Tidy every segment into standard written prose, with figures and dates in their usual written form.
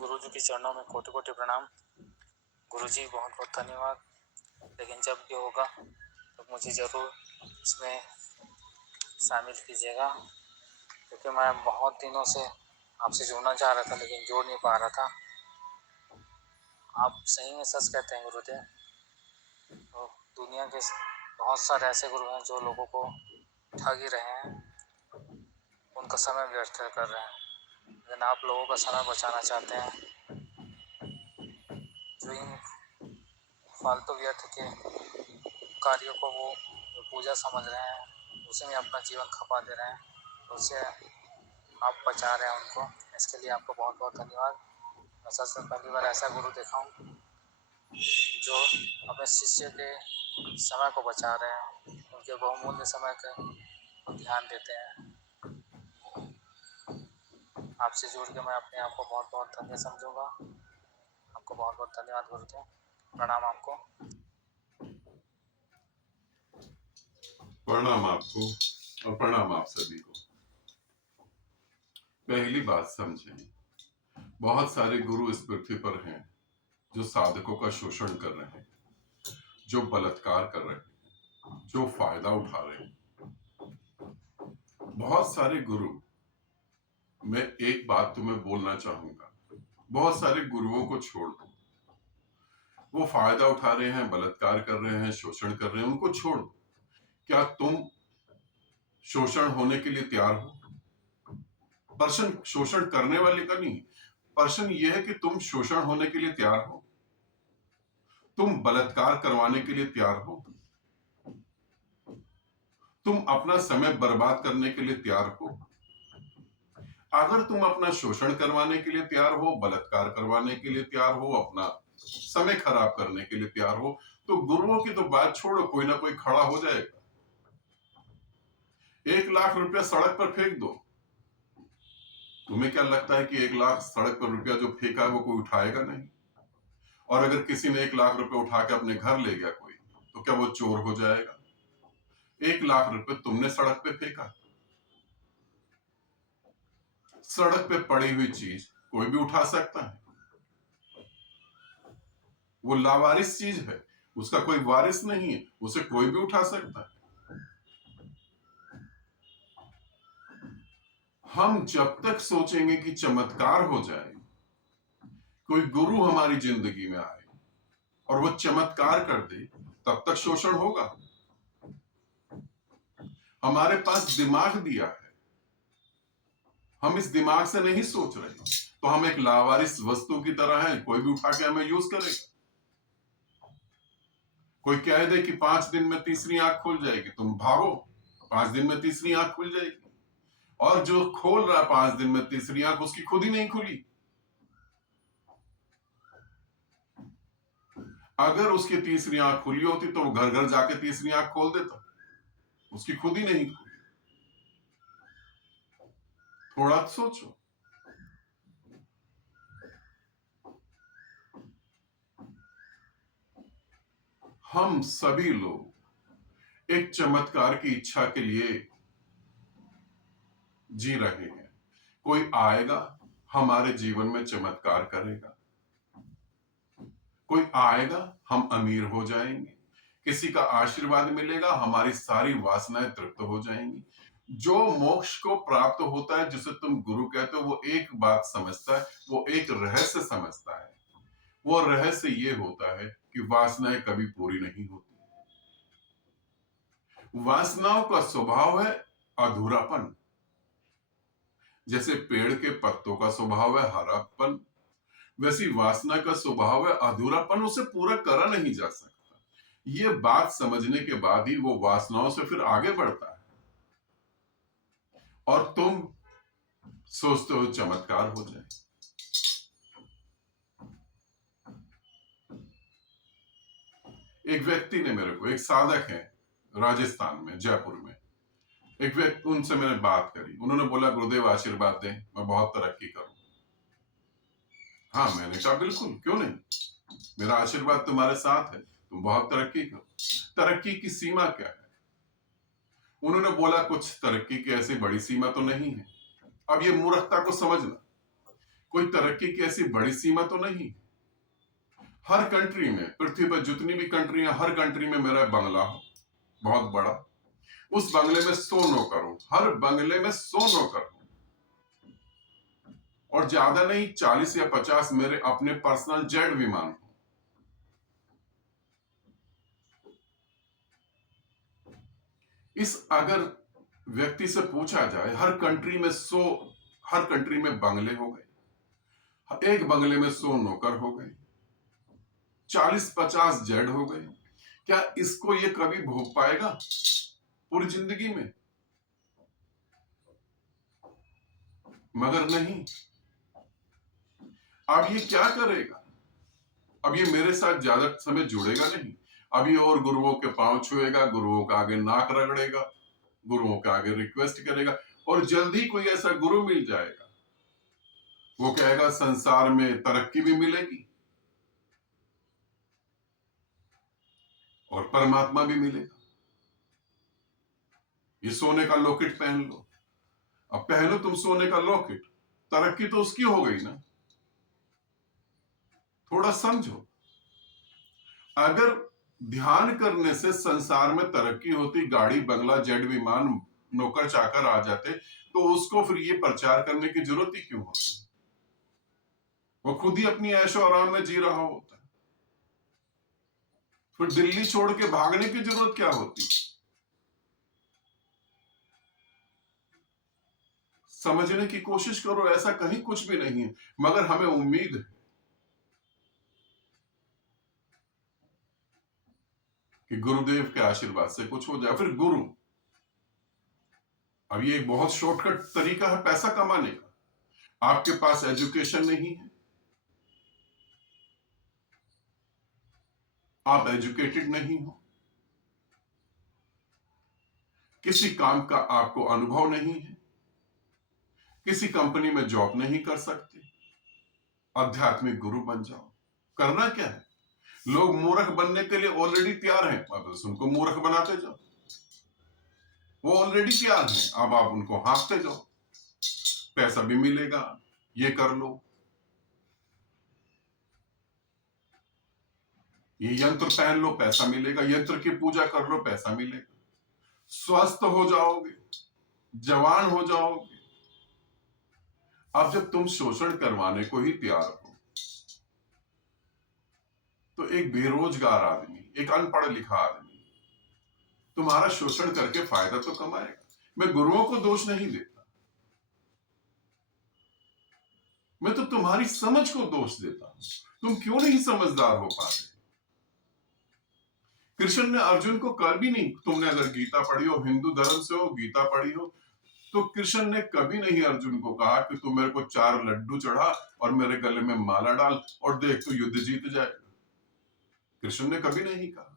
गुरुजी के चरणों में कोटि कोटि प्रणाम। गुरुजी बहुत बहुत धन्यवाद। लेकिन जब भी होगा तो मुझे ज़रूर इसमें शामिल कीजिएगा, क्योंकि मैं बहुत दिनों से आपसे जुड़ना चाह रहा था लेकिन जुड़ नहीं पा रहा था। आप सही में सच कहते हैं गुरुदेव। तो दुनिया के बहुत सारे ऐसे गुरु हैं जो लोगों को ठग ही रहे हैं, उनका समय व्यर्थ कर रहे हैं, लेकिन आप लोगों का समय बचाना चाहते हैं। जो इन फालतू व्यर्थ के कार्यों को वो पूजा समझ रहे हैं, उसी में अपना जीवन खपा दे रहे हैं, उससे आप बचा रहे हैं उनको। इसके लिए आपको बहुत बहुत धन्यवाद। मैं सच में पहली बार ऐसा गुरु देखा हूँ जो अपने शिष्य के समय को बचा रहे हैं, उनके बहुमूल्य समय का ध्यान देते हैं। आपसे जुड़ के मैं अपने आप को बहुत बहुत धन्य समझूंगा। आपको बहुत बहुत धन्यवाद गुरुदेव। प्रणाम आपको। प्रणाम आपको और प्रणाम आप सभी को। पहली बात समझें, बहुत सारे गुरु इस पृथ्वी पर हैं जो साधकों का शोषण कर रहे हैं, जो बलात्कार कर रहे हैं, जो फायदा उठा रहे हैं। बहुत सारे गुरु, मैं एक बात तुम्हें बोलना चाहूंगा, बहुत सारे गुरुओं को छोड़ दो। वो फायदा उठा रहे हैं, बलात्कार कर रहे हैं, शोषण कर रहे हैं, उनको छोड़ दो। क्या तुम शोषण होने के लिए तैयार हो? प्रश्न शोषण करने वाले का नहीं, प्रश्न यह है कि तुम शोषण होने के लिए तैयार हो? तुम बलात्कार करवाने के लिए तैयार हो? तुम अपना समय बर्बाद करने के लिए तैयार हो? अगर तुम अपना शोषण करवाने के लिए तैयार हो, बलात्कार करवाने के लिए तैयार हो, अपना समय खराब करने के लिए तैयार हो, तो गुरुओं की तो बात छोड़ो, कोई ना कोई खड़ा हो जाएगा। 1 लाख रुपया सड़क पर फेंक दो। तुम्हें क्या लगता है कि 1 लाख सड़क पर रुपया जो फेंका है वो कोई उठाएगा? नहीं। और अगर किसी ने 1 लाख रुपए उठा के अपने घर ले गया कोई, तो क्या वो चोर हो जाएगा? 1 लाख रुपए तुमने सड़क पे फेंका। सड़क पे पड़ी हुई चीज कोई भी उठा सकता है। वो लावारिस चीज है, उसका कोई वारिस नहीं है, उसे कोई भी उठा सकता है। हम जब तक सोचेंगे कि चमत्कार हो जाए, कोई गुरु हमारी जिंदगी में आए और वो चमत्कार कर दे, तब तक शोषण होगा। हमारे पास दिमाग दिया है, हम इस दिमाग से नहीं सोच रहे, तो हम एक लावारिस वस्तु की तरह हैं, कोई भी उठा के हमें यूज करेगा। कोई कह दे कि 5 दिन में तीसरी आंख खुल जाएगी, तुम भागो, 5 दिन में तीसरी आंख खुल जाएगी। और जो खोल रहा 5 दिन में तीसरी आंख, उसकी खुद ही नहीं खुली। अगर उसकी तीसरी आंख खुली होती तो वो घर घर जाके तीसरी आंख खोल देता, उसकी खुद ही नहीं खुली। थोड़ा सोचो। हम सभी लोग एक चमत्कार की इच्छा के लिए जी रहे हैं। कोई आएगा, हमारे जीवन में चमत्कार करेगा। कोई आएगा, हम अमीर हो जाएंगे। किसी का आशीर्वाद मिलेगा, हमारी सारी वासनाएं तृप्त हो जाएंगी। जो मोक्ष को प्राप्त होता है, जिसे तुम गुरु कहते हो, वो एक बात समझता है, वो एक रहस्य समझता है। वो रहस्य ये होता है कि वासनाएं कभी पूरी नहीं होती। वासनाओं का स्वभाव है अधूरापन। जैसे पेड़ के पत्तों का स्वभाव है हरापन, वैसी वासना का स्वभाव है अधूरापन, उसे पूरा करा नहीं जा सकता। ये बात समझने के बाद ही वो वासनाओं से फिर आगे बढ़ता है। और तुम सोचते हो चमत्कार हो जाए। एक व्यक्ति ने मेरे को, एक साधक है राजस्थान में, जयपुर में, एक व्यक्ति, उनसे मैंने बात करी। उन्होंने बोला गुरुदेव आशीर्वाद दें, मैं बहुत तरक्की करूं। हाँ, मैंने कहा बिल्कुल, क्यों नहीं, मेरा आशीर्वाद तुम्हारे साथ है, तुम बहुत तरक्की करो। तरक्की की सीमा क्या है? उन्होंने बोला कुछ तरक्की की ऐसी बड़ी सीमा तो नहीं है। अब ये मूर्खता को समझना, कोई तरक्की की ऐसी बड़ी सीमा तो नहीं। हर कंट्री में, पृथ्वी पर जितनी भी कंट्री, हर कंट्री में मेरा बंगला हो बहुत बड़ा, उस बंगले में 100 नौकर हो, हर बंगले में 100 नौकर हो, और ज्यादा नहीं 40 या 50 मेरे अपने पर्सनल जेट विमान हो। इस अगर व्यक्ति से पूछा जाए, हर कंट्री में 100, हर कंट्री में बंगले हो गए, एक बंगले में 100 नौकर हो गए, 40-50 जेट हो गए, क्या इसको ये कभी भोग पाएगा पूरी जिंदगी में? मगर नहीं। अब ये क्या करेगा? अब ये मेरे साथ ज्यादा समय जुड़ेगा नहीं। अब ये और गुरुओं के पांव छुएगा, गुरुओं के आगे नाक रगड़ेगा, गुरुओं के आगे रिक्वेस्ट करेगा, और जल्दी कोई ऐसा गुरु मिल जाएगा, वो कहेगा संसार में तरक्की भी मिलेगी और परमात्मा भी मिलेगा। ये सोने का लॉकेट पहन लो। अब पहनो तुम सोने का लॉकेट, तरक्की तो उसकी हो गई ना। थोड़ा समझो, अगर ध्यान करने से संसार में तरक्की होती, गाड़ी बंगला जेट विमान नौकर चाकर आ जाते, तो उसको फिर ये प्रचार करने की जरूरत ही क्यों होती? वो खुद ही अपनी ऐशो आराम में जी रहा होता है, फिर दिल्ली छोड़ के भागने की जरूरत क्या होती? समझने की कोशिश करो, ऐसा कहीं कुछ भी नहीं है, मगर हमें उम्मीद है कि गुरुदेव के आशीर्वाद से कुछ हो जाए। फिर गुरु, अब ये एक बहुत शॉर्टकट तरीका है पैसा कमाने का। आपके पास एजुकेशन नहीं है, आप एजुकेटेड नहीं हो, किसी काम का आपको अनुभव नहीं है, किसी कंपनी में जॉब नहीं कर सकते, आध्यात्मिक गुरु बन जाओ। करना क्या है? लोग मूर्ख बनने के लिए ऑलरेडी तैयार हैं, बस उनको मूर्ख बनाते जाओ। वो ऑलरेडी तैयार हैं, अब आप उनको हाँकते जाओ, पैसा भी मिलेगा, ये कर लो, ये यंत्र पहन लो, पैसा मिलेगा, यंत्र की पूजा कर लो, पैसा मिलेगा, स्वस्थ हो जाओगे, जवान हो जाओगे। अब जब तुम शोषण करवाने को ही तैयार हो, तो एक बेरोजगार आदमी, एक अनपढ़ लिखा आदमी तुम्हारा शोषण करके फायदा तो कमाएगा। मैं गुरुओं को दोष नहीं देता, मैं तो तुम्हारी समझ को दोष देता हूं। तुम क्यों नहीं समझदार हो पा रहे? कृष्ण ने अर्जुन को कभी नहीं, तुमने अगर गीता पढ़ी हो, हिंदू धर्म से हो, गीता पढ़ी हो, तो कृष्ण ने कभी नहीं अर्जुन को कहा कि तू मेरे को 4 लड्डू चढ़ा और मेरे गले में माला डाल और देख तू युद्ध जीत जाएगा। कृष्ण ने कभी नहीं कहा।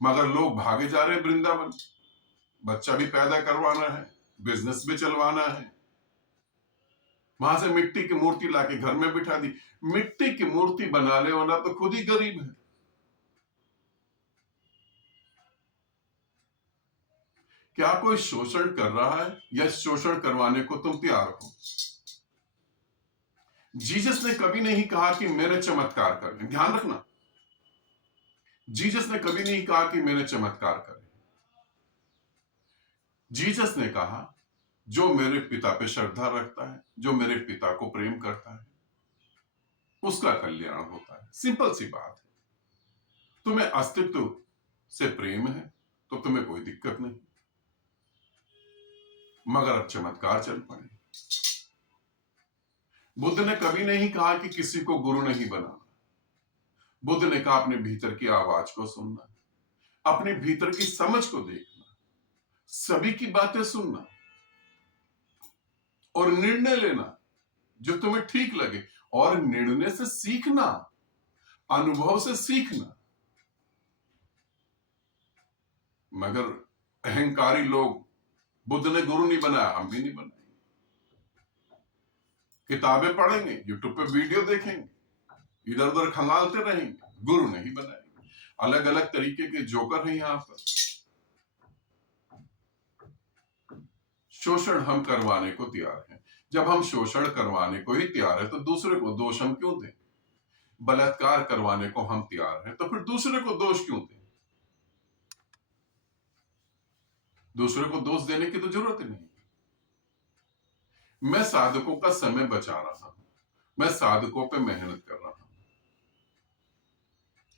मगर लोग भागे जा रहे हैं वृंदावन, बच्चा भी पैदा करवाना है, बिजनेस भी चलवाना है, वहां से मिट्टी की मूर्ति लाके घर में बिठा दी। मिट्टी की मूर्ति बनाने वाला तो खुद ही गरीब है। क्या कोई शोषण कर रहा है या शोषण करवाने को तुम तैयार हो? जीसस ने कभी नहीं कहा कि मेरे चमत्कार करें, ध्यान रखना, जीसस ने कभी नहीं कहा कि मेरे चमत्कार करें। जीसस ने कहा जो मेरे पिता पे श्रद्धा रखता है, जो मेरे पिता को प्रेम करता है, उसका कल्याण होता है। सिंपल सी बात है। तुम्हें अस्तित्व से प्रेम है तो तुम्हें कोई दिक्कत नहीं, मगर अब चमत्कार चल पड़े। बुद्ध ने कभी नहीं कहा कि किसी को गुरु नहीं बनाना। बुद्ध ने कहा अपने भीतर की आवाज को सुनना, अपने भीतर की समझ को देखना, सभी की बातें सुनना और निर्णय लेना जो तुम्हें ठीक लगे, और निर्णय से सीखना, अनुभव से सीखना। मगर अहंकारी लोग, बुद्ध ने गुरु नहीं बनाया, हम भी नहीं बनाए। किताबें पढ़ेंगे, यूट्यूब पे वीडियो देखेंगे, इधर उधर खंगालते रहेंगे, गुरु नहीं बनाएंगे। अलग अलग तरीके के जोकर हैं यहां पर। शोषण हम करवाने को तैयार हैं। जब हम शोषण करवाने को ही तैयार है तो दूसरे को दोष हम क्यों दें? बलात्कार करवाने को हम तैयार हैं तो फिर दूसरे को दोष क्यों दें? दूसरे को दोष देने की तो जरूरत ही नहीं। मैं साधकों का समय बचा रहा हूं, मैं साधकों पे मेहनत कर रहा हूं।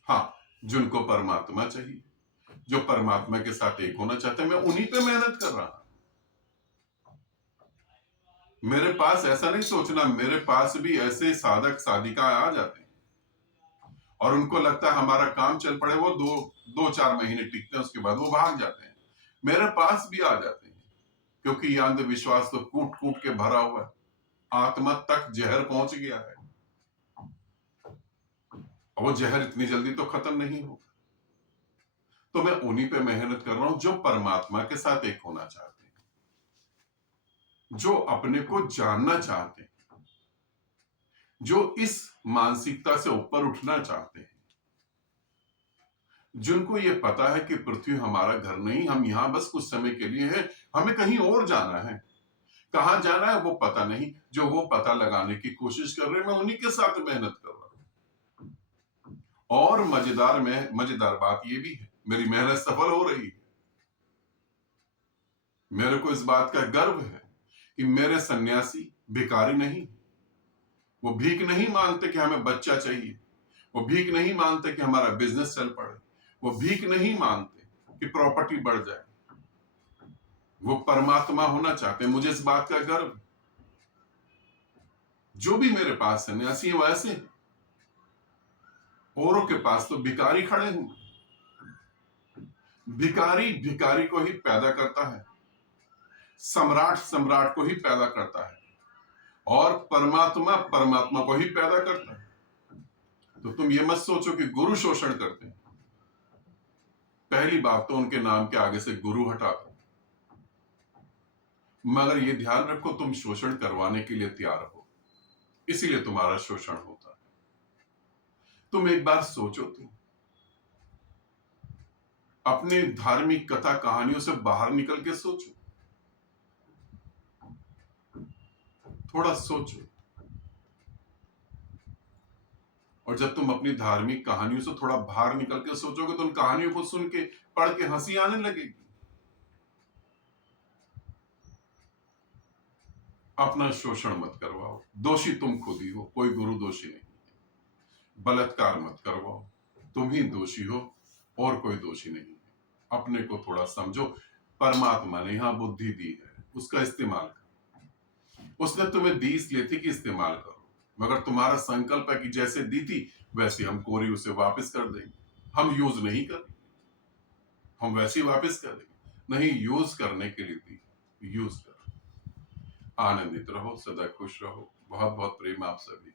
हाँ, जिनको परमात्मा चाहिए, जो परमात्मा के साथ एक होना चाहते हैं, मैं उन्हीं पे मेहनत कर रहा हूं। मेरे पास ऐसा नहीं सोचना, मेरे पास भी ऐसे साधक साधिका आ जाते हैं और उनको लगता है हमारा काम चल पड़े, वो दो चार महीने टिकते हैं, उसके बाद वो भाग जाते हैं। मेरे पास भी आ जाते हैं, क्योंकि ये अंधविश्वास तो कूट कूट के भरा हुआ है, आत्मा तक जहर पहुंच गया है और वो जहर इतनी जल्दी तो खत्म नहीं होगा। तो मैं उन्हीं पे मेहनत कर रहा हूं जो परमात्मा के साथ एक होना चाहते हैं, जो अपने को जानना चाहते हैं, जो इस मानसिकता से ऊपर उठना चाहते हैं, जिनको ये पता है कि पृथ्वी हमारा घर नहीं, हम यहां बस कुछ समय के लिए हैं, हमें कहीं और जाना है। कहां जाना है वो पता नहीं, जो वो पता लगाने की कोशिश कर रहे हैं, मैं उन्हीं के साथ मेहनत कर रहा हूं। और मजेदार बात ये भी है, मेरी मेहनत सफल हो रही है। मेरे को इस बात का गर्व है कि मेरे सन्यासी भिखारी नहीं, वो भीख नहीं मांगते कि हमें बच्चा चाहिए, वो भीख नहीं मांगते कि हमारा बिजनेस चल पड़े, वो भीख नहीं मांगते कि प्रॉपर्टी बढ़ जाए, वो परमात्मा होना चाहते हैं। मुझे इस बात का गर्व है। जो भी मेरे पास सन्यासी है वैसे हैं, औरों के पास तो भिखारी खड़े हैं। भिखारी भिखारी को ही पैदा करता है, सम्राट सम्राट को ही पैदा करता है और परमात्मा परमात्मा को ही पैदा करता है। तो तुम ये मत सोचो कि गुरु शोषण करते हैं। पहली बात तो उनके नाम के आगे से गुरु हटा दो, मगर ये ध्यान रखो तुम शोषण करवाने के लिए तैयार हो, इसीलिए तुम्हारा शोषण होता है। तुम एक बार सोचो, तुम अपने धार्मिक कथा कहानियों से बाहर निकल के सोचो, थोड़ा सोचो। और जब तुम अपनी धार्मिक कहानियों से थोड़ा बाहर निकल के सोचोगे तो उन कहानियों को सुन के पढ़ के हंसी आने लगेगी। अपना शोषण मत करवाओ, दोषी तुम खुद ही हो, कोई गुरु दोषी नहीं। बलात्कार मत करवाओ, तुम ही दोषी हो और कोई दोषी नहीं है। अपने को थोड़ा समझो, परमात्मा ने यहां बुद्धि दी है, उसका इस्तेमाल करो। उसने तुम्हें दी इसलिए थी कि इस्तेमाल करो, मगर तुम्हारा संकल्प है कि जैसे दी थी वैसे हम कोरी उसे वापस कर देंगे। हम यूज नहीं करेंगे, हम वैसे ही वापस कर देंगे। नहीं, यूज करने के लिए दी, यूज करो। आनंदित रहो, सदा खुश रहो। बहुत बहुत प्रेम आप सभी।